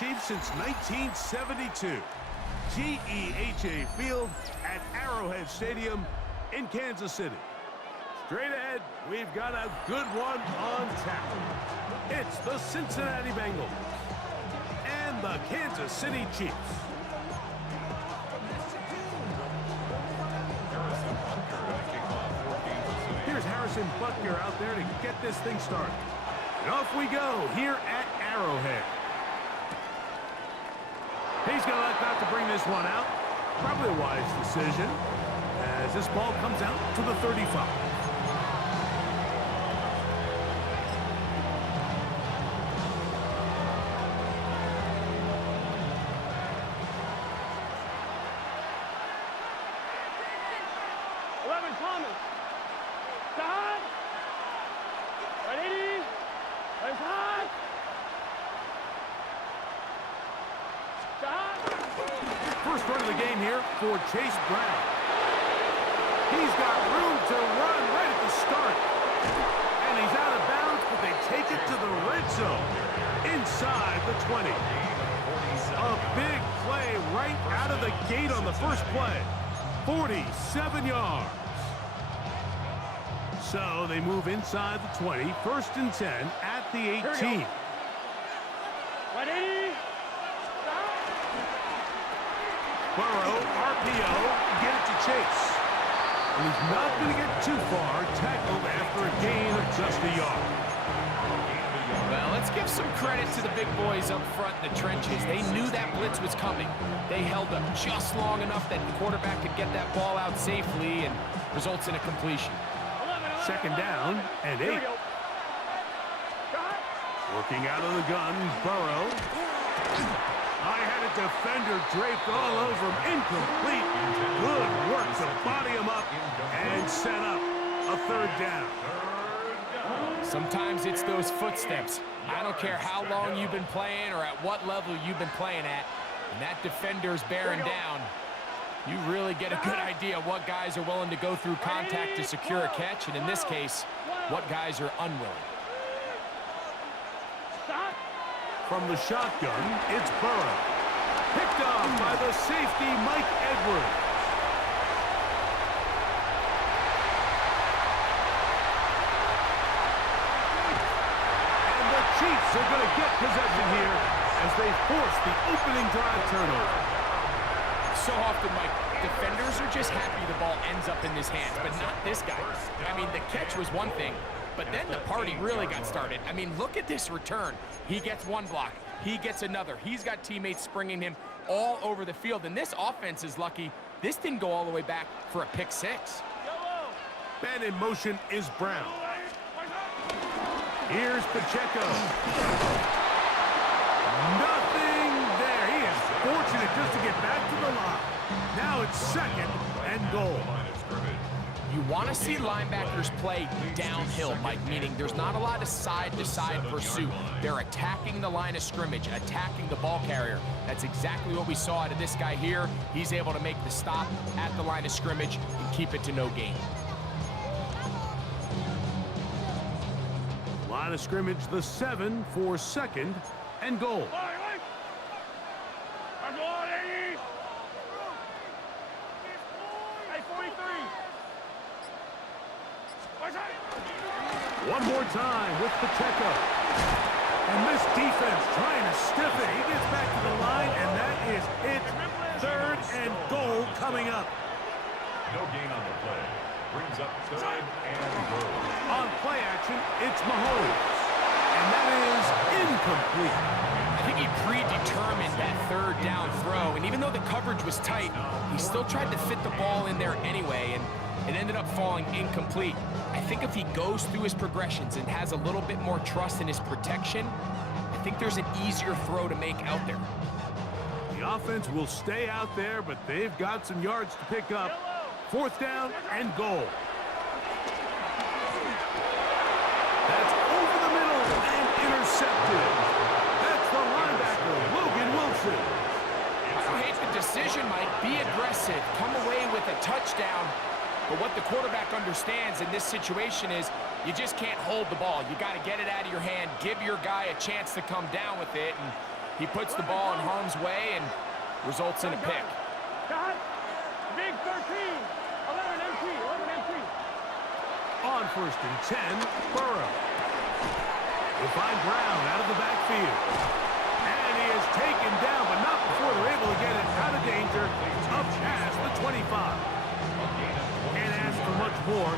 Chiefs since 1972. GEHA Field at Arrowhead Stadium in Kansas City. Straight ahead, we've got a good one on tap. It's the Cincinnati Bengals and the Kansas City Chiefs. Here's Harrison Butker out there to get this thing started. And off we go here at Arrowhead. He's going to elect not to bring this one out. Probably a wise decision as this ball comes out to the 35. First run of the game here for Chase Brown. He's got room to run right at the start. And he's out of bounds, but they take it to the red zone inside the 20. A big play right out of the gate on the first play. 47 yards. So they move inside the 20, 1st and 10 at the 18. Ready? Burrow, RPO, get it to Chase. And he's not going to get too far, tackled after a gain of just a yard. Well, let's give some credit to the big boys up front in the trenches. They knew that blitz was coming. They held up just long enough that the quarterback could get that ball out safely and results in a completion. 2nd down and 8. Working out of the gun, Burrow. I had a defender draped all over him. Incomplete. Good work to body him up and set up a 3rd down. Sometimes it's those footsteps. I don't care how long you've been playing or at what level you've been playing at. When that defender's bearing down, you really get a good idea of what guys are willing to go through contact to secure a catch, and in this case, what guys are unwilling. From the shotgun, it's Burrow. Picked up by the safety, Mike Edwards. And the Chiefs are going to get possession here as they force the opening drive turnover. So often, Mike, defenders are just happy the ball ends up in his hands, but not this guy. I mean, the catch was one thing, but then the party really got started. I mean, look at this return. He gets one block. He gets another. He's got teammates springing him all over the field, and this offense is lucky this didn't go all the way back for a pick 6. Man in motion is Brown. Here's Pacheco. Nothing there. He is fortunate just to get back to the line. Now it's 2nd and goal. You want to see linebackers play downhill, Mike, meaning there's not a lot of side-to-side pursuit. They're attacking the line of scrimmage, attacking the ball carrier. That's exactly what we saw out of this guy here. He's able to make the stop at the line of scrimmage and keep it to no gain. Line of scrimmage, the 7 for 2nd and goal. One more time with Pacheco. And this defense trying to stiff it. He gets back to the line, and that is it. 3rd and goal coming up. No gain on the play. Brings up 3rd and goal. On play action, it's Mahomes. And that is incomplete. I think he predetermined that 3rd down throw, and even though the coverage was tight, he still tried to fit the ball in there anyway, and it ended up falling incomplete. I think if he goes through his progressions and has a little bit more trust in his protection, I think there's an easier throw to make out there. The offense will stay out there, but they've got some yards to pick up. 4th down and goal. That's over the middle and intercepted. That's the linebacker, Logan Wilson. I don't hate the decision, Mike. Be aggressive. Come away with a touchdown. But what the quarterback understands in this situation is you just can't hold the ball. You got to get it out of your hand, give your guy a chance to come down with it, and He puts the ball in harm's way and results in a pick. Big 13, 11 MP, 11 MP. On 1st and 10, Burrow. He'll find Brown out of the backfield. And he is taken down, but not before they're able to get it out of danger up past the 25. Can't ask for much more.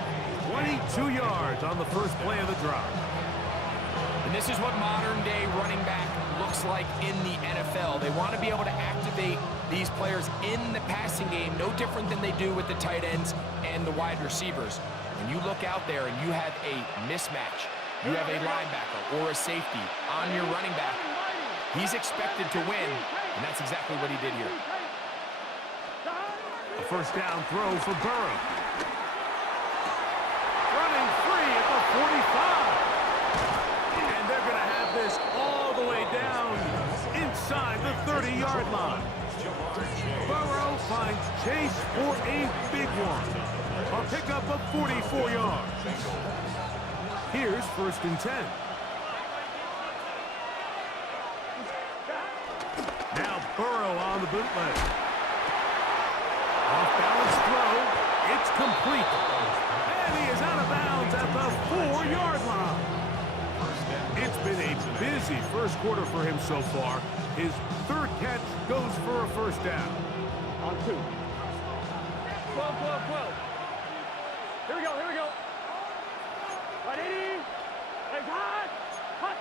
22 yards on the first play of the drive. And this is what modern-day running back looks like in the NFL. They want to be able to activate these players in the passing game, no different than they do with the tight ends and the wide receivers. When you look out there and you have a mismatch, you have a linebacker or a safety on your running back, he's expected to win, and that's exactly what he did here. A first down throw for Burrow. Running free at the 45. And they're going to have this all the way down inside the 30-yard line. Burrow finds Chase for a big one. A pickup of 44 yards. Here's 1st and 10. Now Burrow on the bootleg. Off-balance throw. It's complete. And he is out of bounds at the 4-yard line. It's been a busy first quarter for him so far. His 3rd catch goes for a first down. On 2. 12, 12, 12. Here we go, here we go. 180. Hey, hot. Hot.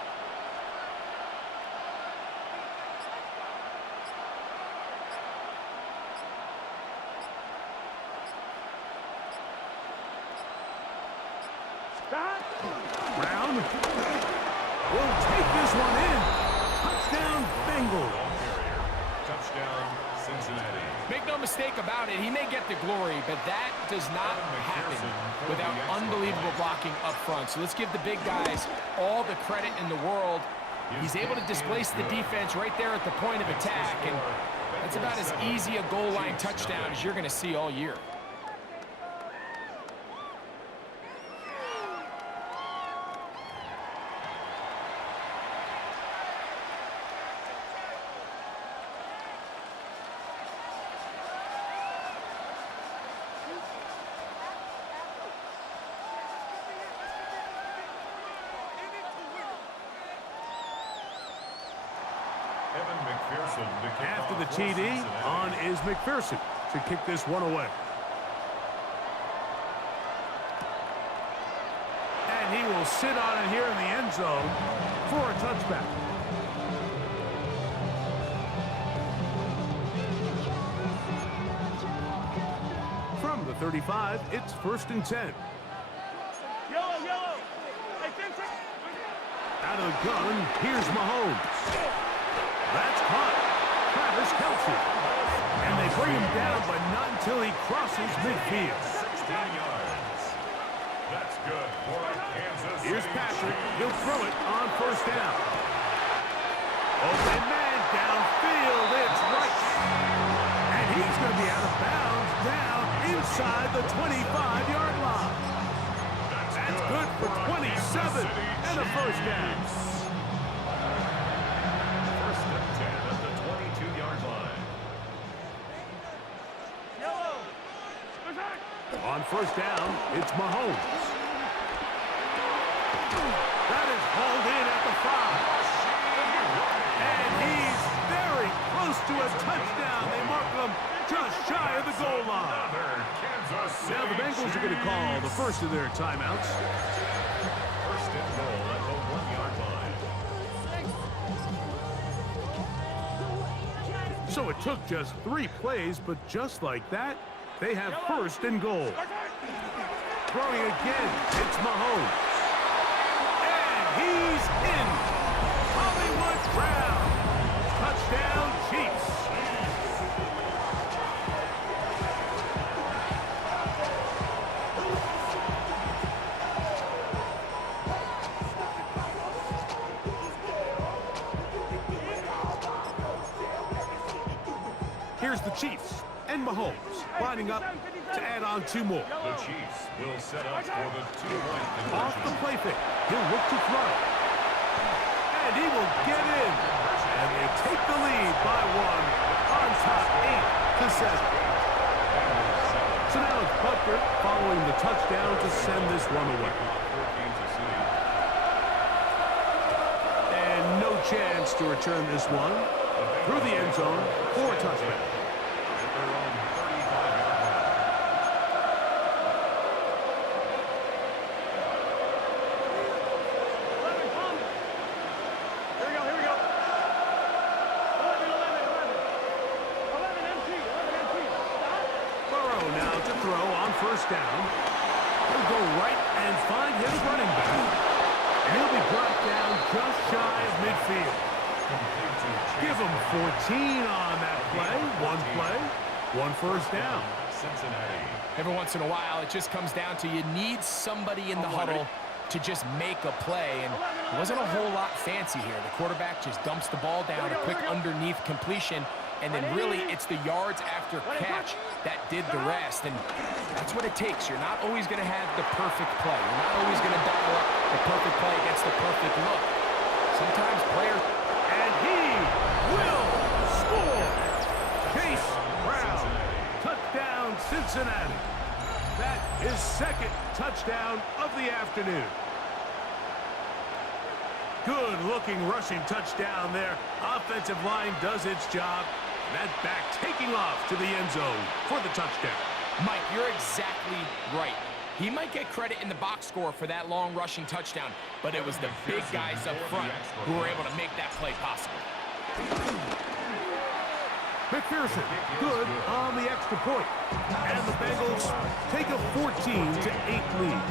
Brown will take this one in. Touchdown, Bengals. Touchdown, Cincinnati. Make no mistake about it, he may get the glory, but that does not happen without unbelievable blocking up front. So let's give the big guys all the credit in the world. He's able to displace the defense right there at the point of attack, and that's about as easy a goal line touchdown as you're going to see all year. After the TD, on is McPherson to kick this one away. And he will sit on it here in the end zone for a touchback. From the 35, it's 1st and 10. Yellow, yellow. Hey, Vincent. Out of the gun, here's Mahomes. That's caught. Travis Kelce. And they bring him down, but not until he crosses midfield. 16 yards. That's good for Kansas City. Here's Patrick. He'll throw it on 1st down. Open man downfield. It's Rice. And he's going to be out of bounds down inside the 25-yard line. That's good for 27 and a first down. On 1st down, it's Mahomes. That is hauled in at the 5. And he's very close to a touchdown. They mark him just shy of the goal line. Now the Bengals are going to call the first of their timeouts. 1st and goal at the 1-yard line. So it took just 3 plays, but just like that, they have 1st and goal. Throwing again, it's Mahomes. And he's in. Hollywood Brown. Touchdown, Chiefs. Here's the Chiefs and Mahomes lining up to add on 2 more. The Chiefs will set up for the 2-point Off the play fake. He'll look to throw. And he will get in. And they take the lead by one on top 8-7. So now it's Butker following the touchdown to send this one away. And no chance to return this one through the end zone for a touchdown. First down. He'll go right and find his running back. And he'll be brought down just shy of midfield. Give him 14 on that play. One first down. Cincinnati. Every once in a while, it just comes down to you need somebody in the huddle to just make a play. And it wasn't a whole lot fancy here. The quarterback just dumps the ball down, a quick underneath completion. And then really, it's the yards after catch that did the rest. And that's what it takes. You're not always going to have the perfect play. You're not always going to dial up the perfect play against the perfect look. Sometimes players... And he will score! Chase Brown. Touchdown, Cincinnati. That is second touchdown of the afternoon. Good-looking rushing touchdown there. Offensive line does its job. That back taking off to the end zone for the touchdown. Mike, you're exactly right. He might get credit in the box score for that long rushing touchdown, but it was the big guys up front who were able to make that play possible. McPherson, good on the extra point. And the Bengals take a 14-8 lead.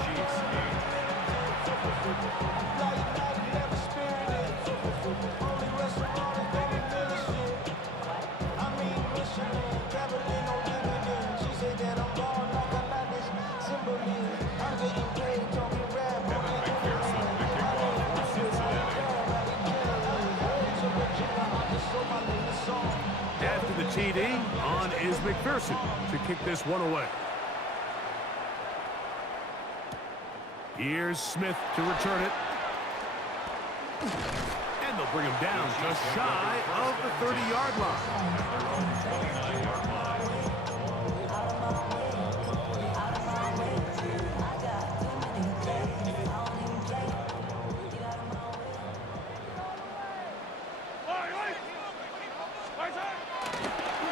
After the TD, on is McPherson to kick this one away. Here's Smith to return it. And they'll bring him down just shy of the 30-yard line.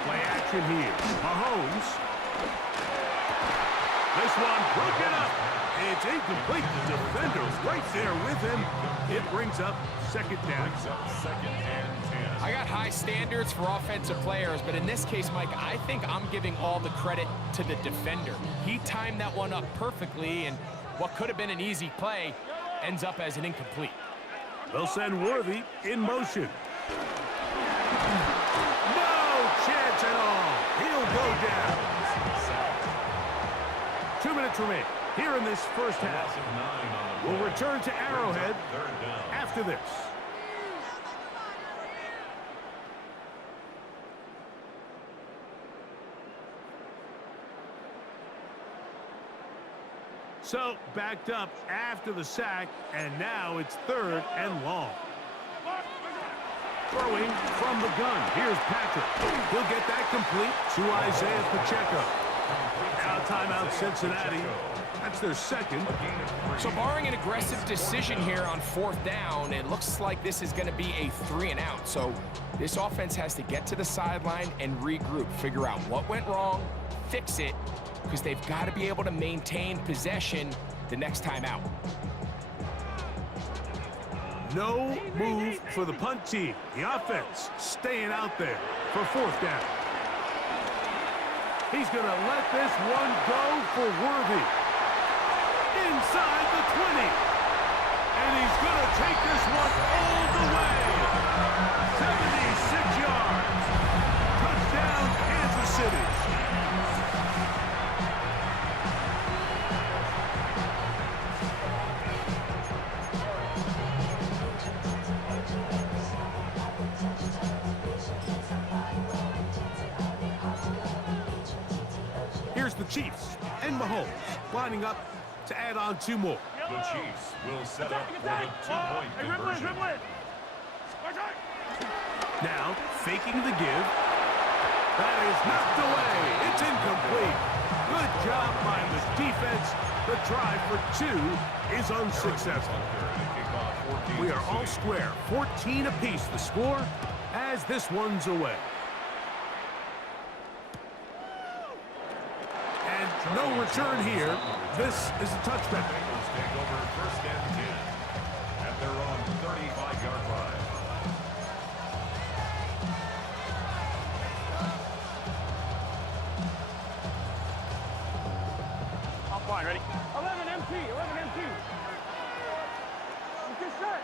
Play action here. Mahomes. This one broken up. It's incomplete. The defender's right there with him. It brings up second down. I got high standards for offensive players, but in this case, Mike, I think I'm giving all the credit to the defender. He timed that one up perfectly, and what could have been an easy play ends up as an incomplete. They'll send Worthy in motion. No chance at all. He'll go down. 2 minutes remain here in this first half. We'll return to Arrowhead after this. So, backed up after the sack, and now it's third and long. Throwing from the gun. Here's Patrick. He'll get that complete to Isaiah Pacheco. Now timeout Cincinnati. That's their second. So barring an aggressive decision here on fourth down, it looks like this is going to be a 3-and-out. So this offense has to get to the sideline and regroup, figure out what went wrong, fix it, because they've got to be able to maintain possession the next time out. No move for the punt team. The offense staying out there for fourth down. He's going to let this one go for Worthy. Inside the 20. And he's going to take this one all the way. 76 yards. Touchdown, Kansas City. Here's the Chiefs and Mahomes lining up to add on 2 more. The Chiefs will set up for the 2-point conversion. Now, faking the give. That is knocked away. It's incomplete. Good job by the defense. The try for 2 is unsuccessful. We are all square. 14 apiece the score as this one's away. And no return here. This is a touchback. Bengals take over first and 10 at their own 35-yard line. I'm fine, ready? 11 MT, 11 MT. Good shot.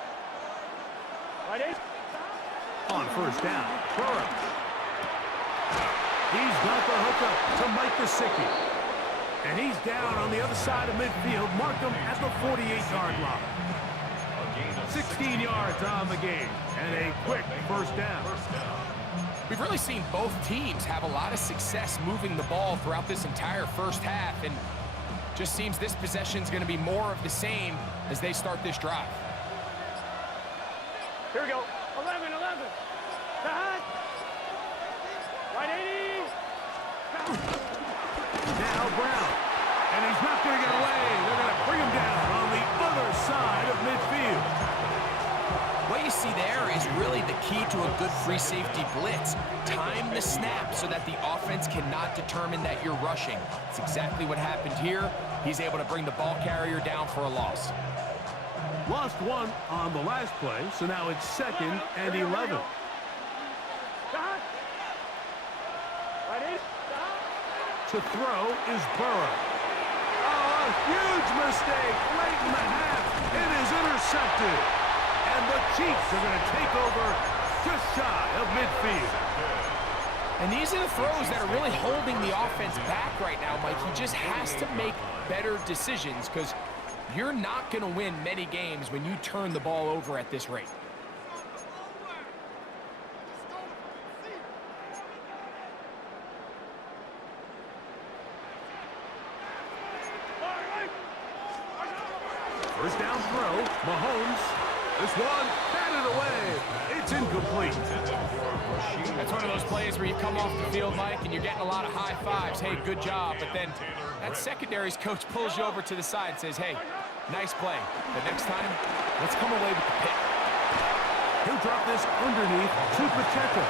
Right in. On first down, Burrow. He's got the hookup to Mike Gesicki. And he's down on the other side of midfield. Mark him at the 48-yard line. 16 yards on the game. And a quick first down. We've really seen both teams have a lot of success moving the ball throughout this entire first half, and just seems this possession's going to be more of the same as they start this drive. Here we go. 11, 11. Back. Right 80. Now Brown. And he's not going to get away. They're going to bring him down on the other side of midfield. What you see there is really the key to a good free safety blitz. Time the snap so that the offense cannot determine that you're rushing. It's exactly what happened here. He's able to bring the ball carrier down for a loss. Lost 1 on the last play, so now it's 2nd and 11. To throw is Burrow. Oh, a huge mistake late in the half. It is intercepted. And the Chiefs are going to take over just shy of midfield. And these are the throws that are really holding the offense back right now, Mike. He just has to make better decisions because you're not going to win many games when you turn the ball over at this rate. First down throw, Mahomes. This one batted away. It's incomplete. That's one of those plays where you come off the field, Mike, and you're getting a lot of high fives. Hey, good job. But then that secondary's coach pulls you over to the side and says, hey, nice play. But next time, let's come away with the pick. He'll drop this underneath to Pacheco.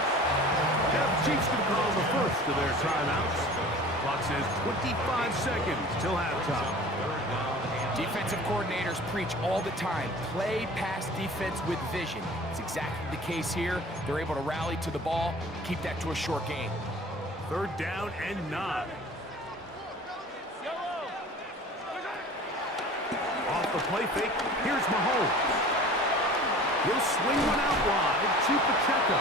Now the Chiefs can call the first of their timeouts. Clock says 25 seconds till halftime. Defensive coordinators preach all the time, play pass defense with vision. It's exactly the case here. They're able to rally to the ball, keep that to a short game. 3rd down and 9. Off the play fake, here's Mahomes. He'll swing one out wide to Pacheco.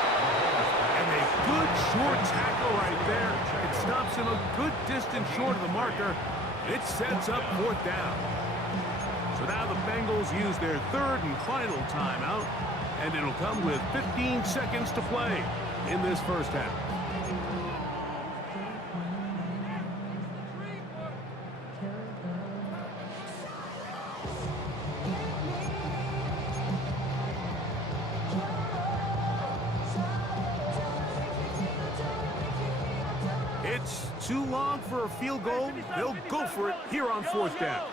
And a good short tackle right there. It stops him a good distance short of the marker. It sets up 4th down. So now the Bengals use their 3rd and final timeout, and it'll come with 15 seconds to play in this first half. It's too long for a field goal. They'll go for it here on 4th down.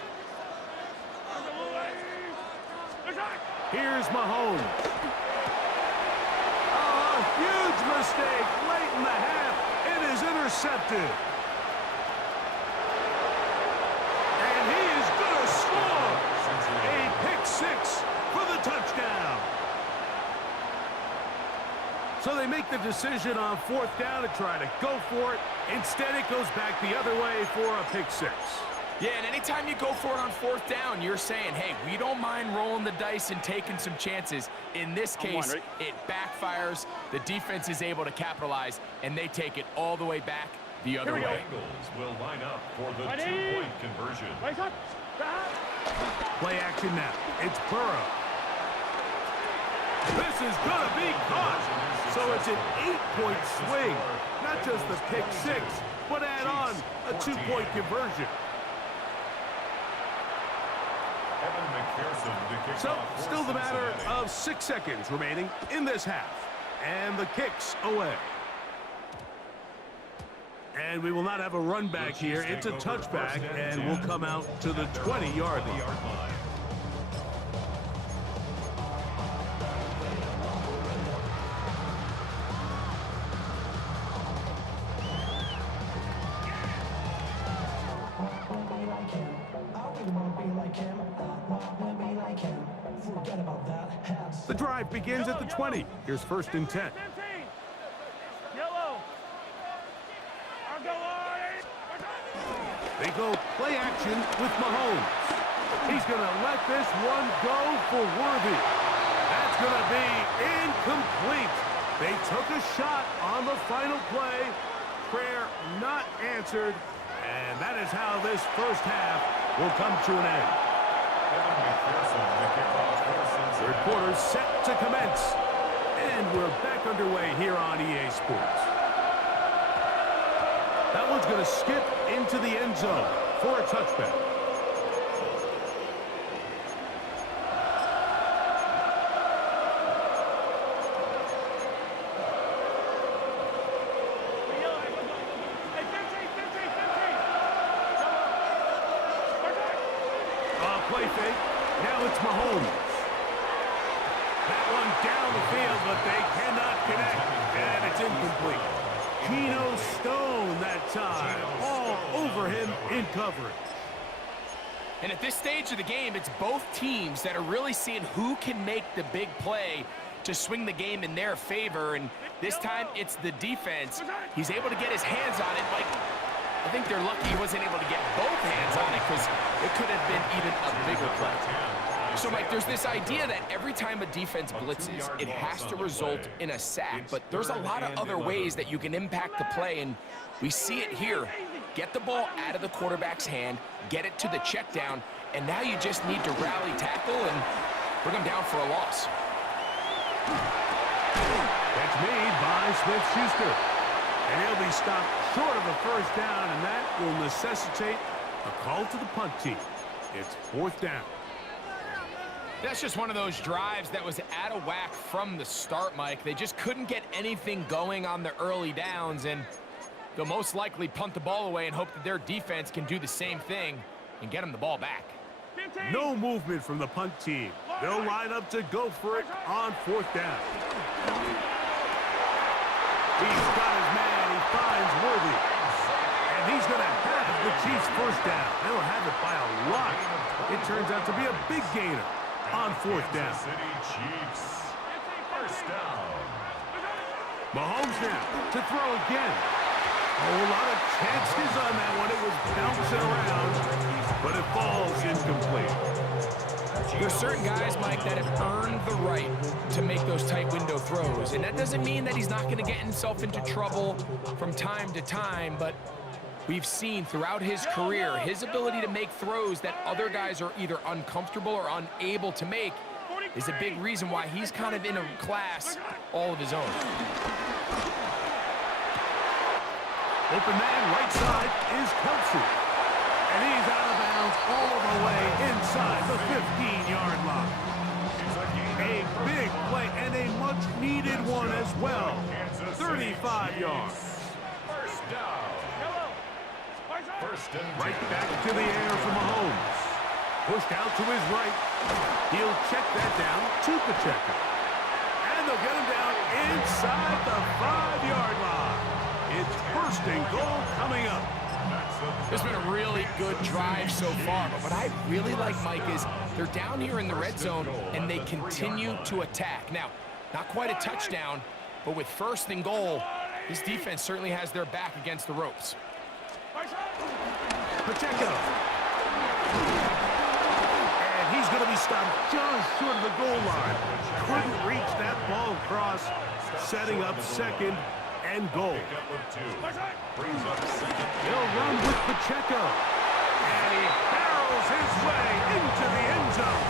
Here's Mahomes. Oh, a huge mistake late in the half. It is intercepted. And he is going to score. A pick 6 for the touchdown. So they make the decision on 4th down to try to go for it. Instead, it goes back the other way for a pick 6. Yeah, and anytime you go for it on 4th down, you're saying, hey, we don't mind rolling the dice and taking some chances. In this case, it backfires. The defense is able to capitalize, and they take it all the way back the other way. Bengals will line up for the 2-point conversion. Play action now. It's Burrow. This is going to be caught. So it's an 8-point swing. Not just the pick 6, but add on a 2-point conversion. So, still the matter of 6 seconds remaining in this half. And the kick's away. And we will not have a run back here. It's a touchback, and we'll come out to the 20-yard line. The drive begins at the 20. Here's 1st and 10. Yellow. They go play action with Mahomes. He's going to let this one go for Worthy. That's going to be incomplete. They took a shot on the final play. Prayer not answered. And that is how this first half will come to an end. Third quarter set to commence. And we're back underway here on EA Sports. That one's going to skip into the end zone for a touchback. Play fake. Now it's Mahomes. That one down the field, but they cannot connect. And it's incomplete. Geno Stone that time. All over him in coverage. And at this stage of the game, it's both teams that are really seeing who can make the big play to swing the game in their favor. And this time, it's the defense. He's able to get his hands on it. Like, I think they're lucky he wasn't able to get both hands on it because it could have been even a bigger play. So, Mike, there's this idea that every time a defense blitzes, it has to result in a sack. But there's a lot of other ways that you can impact the play, and we see it here. Get the ball out of the quarterback's hand, get it to the check down, and now you just need to rally tackle and bring them down for a loss. That's made by Smith-Schuster. And he'll be stopped short of a first down, and that will necessitate a call to the punt team. It's 4th down. That's just one of those drives that was out of whack from the start, Mike. They just couldn't get anything going on the early downs, and they'll most likely punt the ball away and hope that their defense can do the same thing and get them the ball back. No movement from the punt team. They'll line up to go for it on 4th down. He's got his man. He finds Worthy. And he's going to have the Chiefs first down. They'll have it by a lot. It turns out to be a big gainer on 4th down. Chiefs. First down. Mahomes now to throw again. A whole lot of chances on that one. It was bouncing around, but it falls incomplete. There's certain guys, Mike, that have earned the right to make those tight window throws. And that doesn't mean that he's not going to get himself into trouble from time to time, but we've seen throughout his career his ability to make throws that other guys are either uncomfortable or unable to make is a big reason why he's kind of in a class all of his own. Open man right side is Kelsey. And he's out of bounds all the way inside the 15-yard line. A big play and a much-needed one as well. 35 yards. First down. First and 10. Right back to the air for Mahomes. Pushed out to his right. He'll check that down to Pacheco. And they'll get him down inside the 5-yard line. It's 1st and goal coming up. It's been a really good drive so far, but what I really like, Mike, is they're down here in the red zone, and they continue to attack. Now, not quite a touchdown, but with 1st and goal, this defense certainly has their back against the ropes. Pacheco. And he's going to be stopped just short of the goal line. Couldn't reach that ball across, setting up 2nd and goal. He'll run with Pacheco. And he barrels his way into the end zone.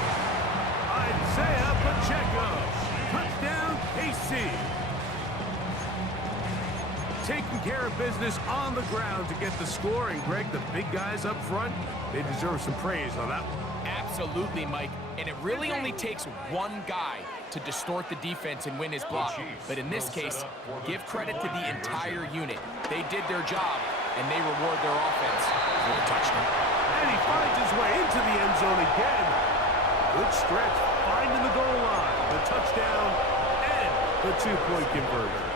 Isaiah Pacheco. Touchdown, KC. taking care of business on the ground to get the score. And, Greg, the big guys up front, they deserve some praise on that one. Absolutely, Mike. And it really only takes one guy to distort the defense and win his block. But in this case, give credit to the entire unit. They did their job, and they reward their offense with a touchdown. And he finds his way into the end zone again. Good stretch, finding the goal line, the touchdown, and the two-point conversion.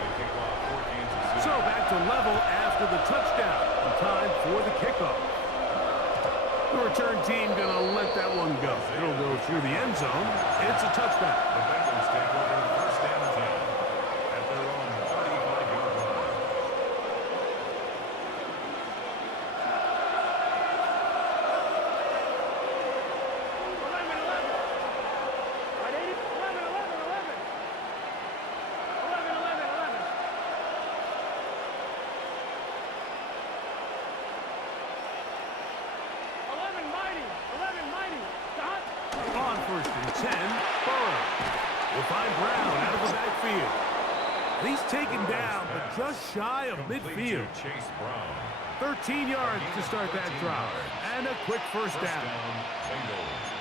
So back to level after the touchdown. And time for the kickoff. The return team gonna let that one go. It'll go through the end zone. It's a touchdown. The Bengals take over first and 10 at their own 35-yard line. 11 mighty. Stop. On first and 10, Burrow will find Brown out of the backfield. And he's taken down, but just shy of midfield. Chase Brown. 13 yards to start that drive. And a quick first down.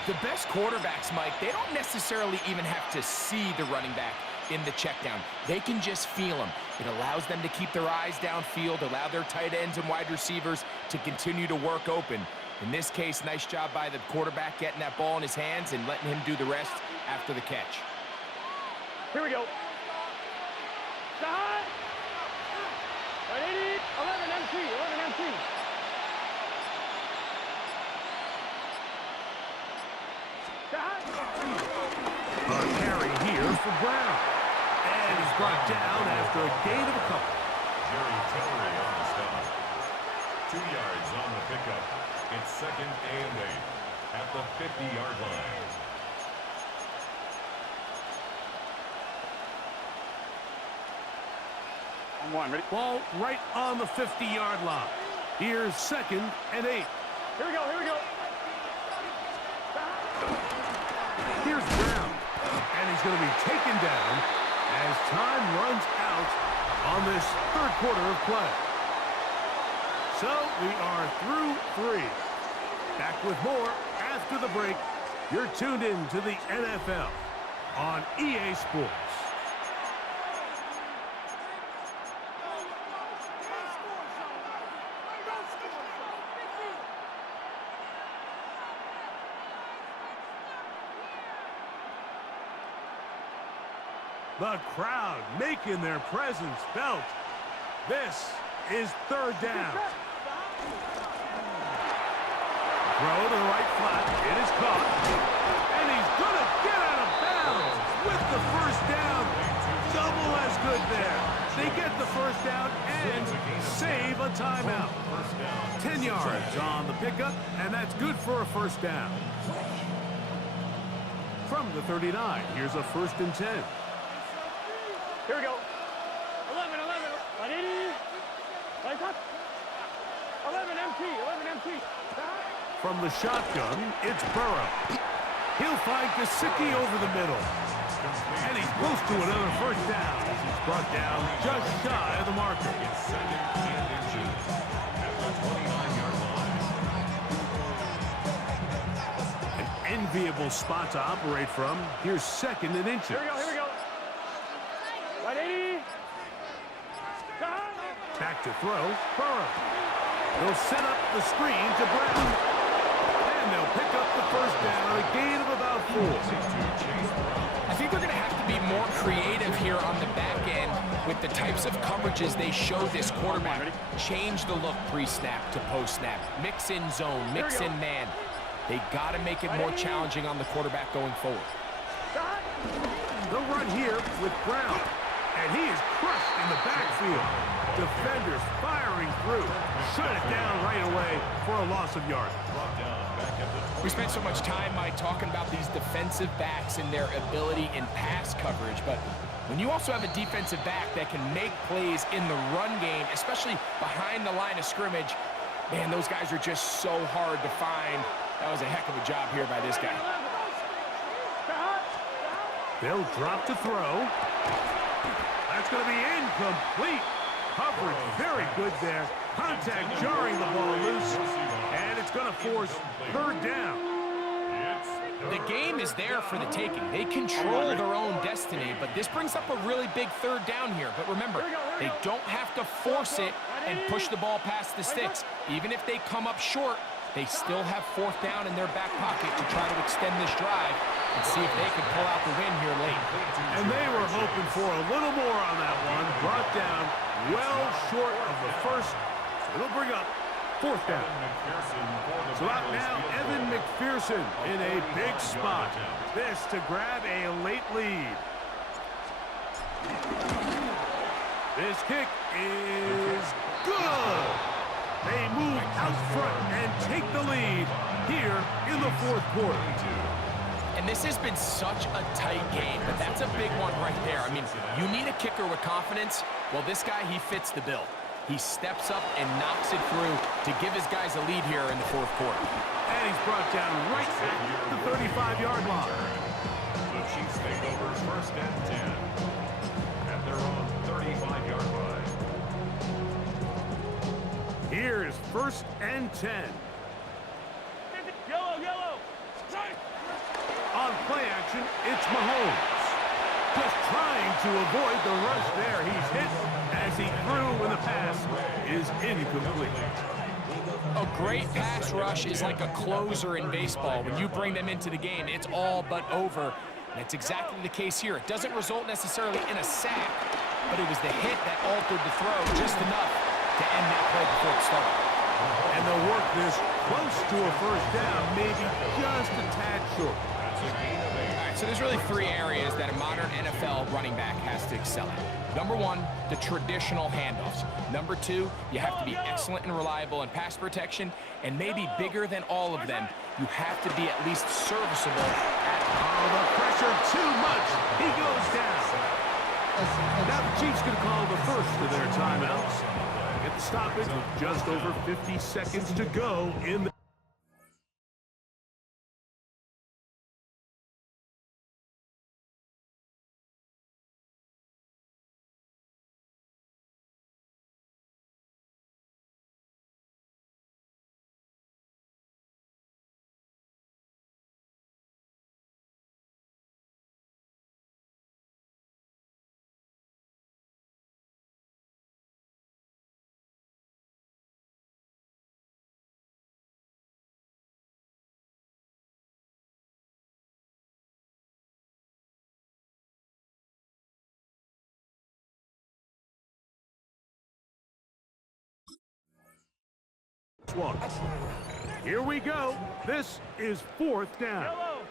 The best quarterbacks, Mike, they don't necessarily even have to see the running back in the check down. They can just feel him. It allows them to keep their eyes downfield, allow their tight ends and wide receivers to continue to work open. In this case, nice job by the quarterback getting that ball in his hands and letting him do the rest after the catch. Here we go. Stop. 11 MT. A carry here for Brown. And he's brought down after a gain of a couple. Jerry Tillery on the stop. 2 yards on the pickup. It's second and 8 at the 50-yard line. On one, ready? Ball right on the 50-yard line. Here's second and 8. Here we go. Here's Brown. And he's going to be taken down as time runs out on this third quarter of play. So we are through 3. Back with more after the break. You're tuned in to the NFL on EA Sports. The crowd making their presence felt. This is third down. Throw to the right flat. It is caught. And he's going to get out of bounds with the first down. Double as good there. They get the first down and save a timeout. 10 yards on the pickup, and that's good for a first down. From the 39, here's a first and 10. Here we go. 11. 11 MT. From the shotgun, it's Burrow. He'll find Gesicki over the middle. And he's close to another first down as he's brought down just shy of the marker. It's second and inches at the 29-yard line. An enviable spot to operate from. Here's second and inches. Here we go. 180. Back to throw, Burrow. They'll set up the screen to Brown. And they'll pick up the first down, a gain of about 4. I think they're going to have to be more creative here on the back end with the types of coverages they show this quarterback. Change the look pre-snap to post-snap. Mix in zone, mix in man. They got to make it more challenging on the quarterback going forward. They'll run here with Brown. And he is crushed in the backfield. Defenders firing through. Shut it down right away for a loss of yardage. We spent so much time, Mike, talking about these defensive backs and their ability in pass coverage, but when you also have a defensive back that can make plays in the run game, especially behind the line of scrimmage, man, those guys are just so hard to find. That was a heck of a job here by this guy. They'll drop to throw. That's going to be incomplete. Coverage very good there. Contact jarring the ball loose. And it's going to force third down. The game is there for the taking. They control their own destiny, but this brings up a really big third down here. But remember, they don't have to force it and push the ball past the sticks. Even if they come up short, they still have fourth down in their back pocket to try to extend this drive and see if they can pull out the win here late. And they were hoping for a little more on that one. Brought down well short of the first. It'll bring up fourth down. So out now, Evan McPherson in a big spot. This to grab a late lead. This kick is good. They move out front and take the lead here in the fourth quarter. And this has been such a tight game, but that's a big one right there. I mean, you need a kicker with confidence. Well, this guy, he fits the bill. He steps up and knocks it through to give his guys a lead here in the fourth quarter. And he's brought down right at the 35-yard line. The Chiefs take over first and 10 at their own 35-yard line. Here's first and 10. Yellow. On play action, it's Mahomes. Just trying to avoid the rush there. He's hit as he threw when the pass is incomplete. A great pass rush is like a closer in baseball. When you bring them into the game, it's all but over. And it's exactly the case here. It doesn't result necessarily in a sack, but it was the hit that altered the throw just enough to end that play before it started. And they'll work this close to a first down, maybe just a tad short. All right, so there's really three areas that a modern NFL running back has to excel at. Number one, the traditional handoffs. Number two, you have to be excellent and reliable in pass protection. And maybe bigger than all of them, you have to be at least serviceable at the pressure too much. He goes down. Now the Chiefs going to call the first of their timeouts. Get the stoppage with just over 50 seconds to go in the one. Here we go. This is fourth down. Yellow.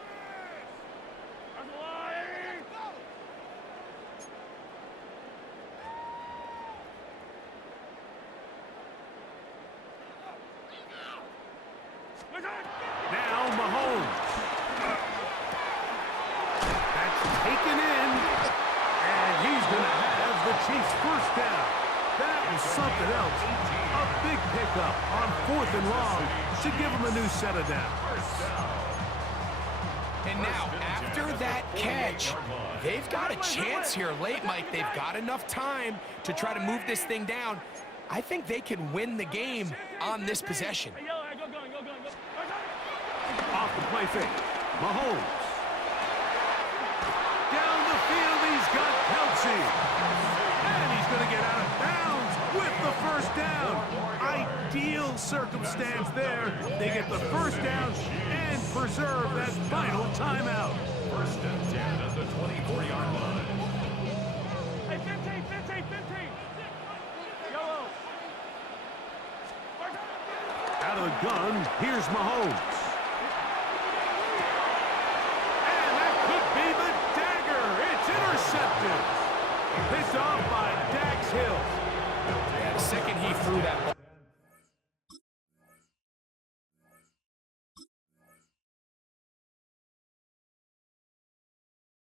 Now Mahomes. That's taken in. And he's going to have the Chiefs first down. That was something else. A big pickup on fourth and long to give him a new set of downs. And now, after that catch, they've got a chance here late, Mike. They've got enough time to try to move this thing down. I think they can win the game on this possession. Off the play fake. Mahomes. Down the field, he's got Kelsey. And he's going to get out of bounds with the first down. Ideal circumstance there. They get the first down and preserve that final timeout. First and 10 at the 24-yard line. Hey, 15. Yellow. Out of the gun, here's Mahomes. And that could be the dagger. It's intercepted. Picked off by Dax Hill. Yeah, the second he threw that ball,